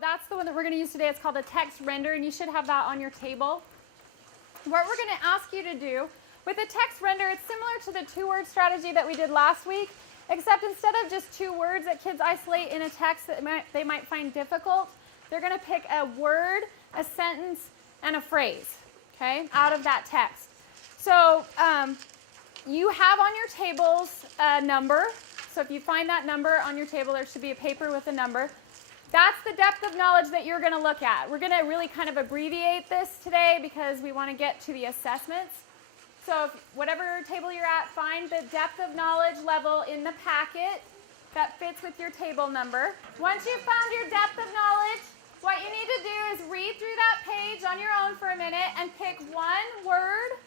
that's the one that we're going to use today. It's called a text render, and you should have that on your table. What we're going to ask you to do with a text render, it's similar to the two-word strategy that we did last week, except instead of just 2 words that kids isolate in a text that they might find difficult, they're going to pick a word, a sentence, and a phrase, okay, out of that text. So you have on your tables a number. So if you find that number on your table, there should be a paper with a number. That's the depth of knowledge that you're going to look at. We're going to really kind of abbreviate this today because we want to get to the assessments. So if whatever table you're at, find the depth of knowledge level in the packet that fits with your table number. Once you've found your depth of knowledge, what you need to do is read through that page on your own for a minute and pick 1 word,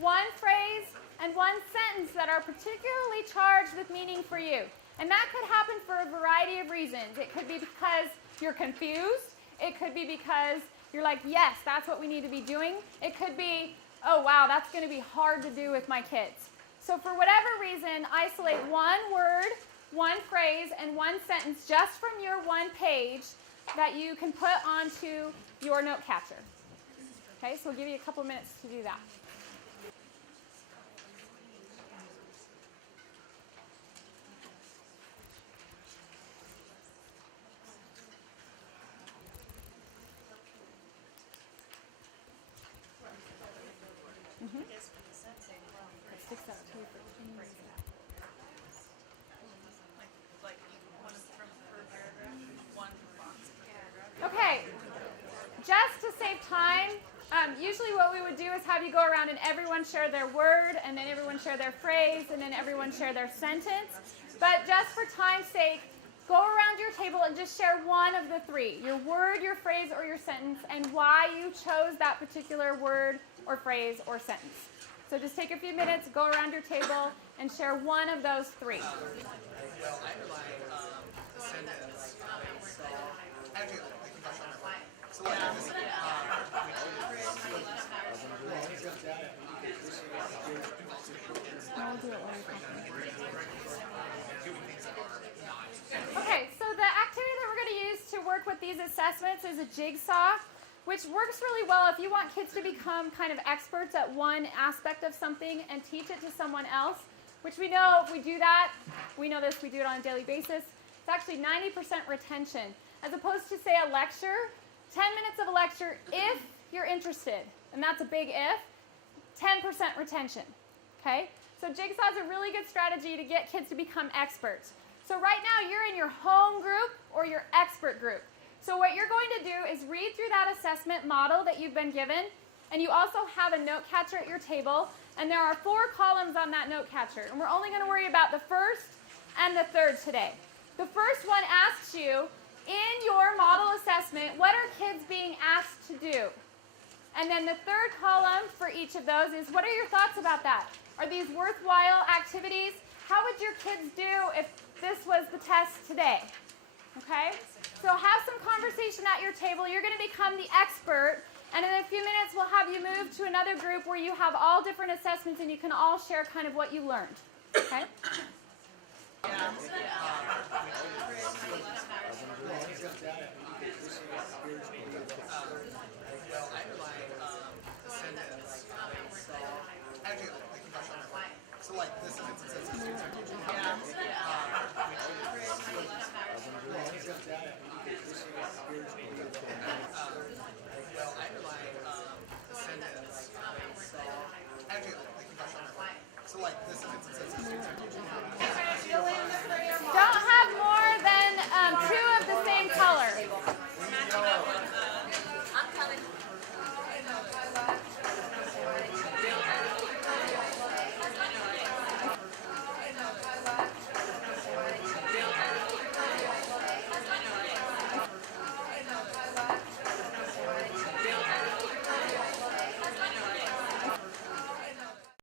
1 phrase, and 1 sentence that are particularly charged with meaning for you. And that could happen for a variety of reasons. It could be because you're confused. It could be because you're like, yes, that's what we need to be doing. It could be, oh, wow, that's going to be hard to do with my kids. So for whatever reason, isolate 1 word, 1 phrase, and 1 sentence just from your 1 page that you can put onto your note catcher. Okay, so we'll give you a couple minutes to do that. Okay, just to save time, usually what we would do is have you go around and everyone share their word, and then everyone share their phrase, and then everyone share their sentence. But just for time's sake, go around your table and just share one of the 3, your word, your phrase, or your sentence, and why you chose that particular word or phrase or sentence. So just take a few minutes, go around your table, and share one of those 3. Well, I like the sentence. Actually, so like this. Okay, so the activity that we're going to use to work with these assessments is a jigsaw, which works really well if you want kids to become kind of experts at one aspect of something and teach it to someone else, which we know if we do that, we know this, we do it on a daily basis, it's actually 90% retention. As opposed to, say, a lecture, 10 minutes of a lecture, if you're interested, and that's a big if, 10% retention, okay? So jigsaw is a really good strategy to get kids to become experts. So right now, you're in your home group or your expert group. So what you're going to do is read through that assessment model that you've been given, and you also have a note catcher at your table, and there are 4 columns on that note catcher, and we're only going to worry about the first and the third today. The first one asks you, in your model assessment, what are kids being asked to do? And then the third column for each of those is, what are your thoughts about that? Are these worthwhile activities? How would your kids do if this was the test today? Okay? So have some conversation at your table. You're going to become the expert. And in a few minutes, we'll have you move to another group where you have all different assessments and you can all share kind of what you learned. Okay? Well, I like the sentence. Actually, so like this sentence says. Well, I like the sentence. Actually, so like this sentence says.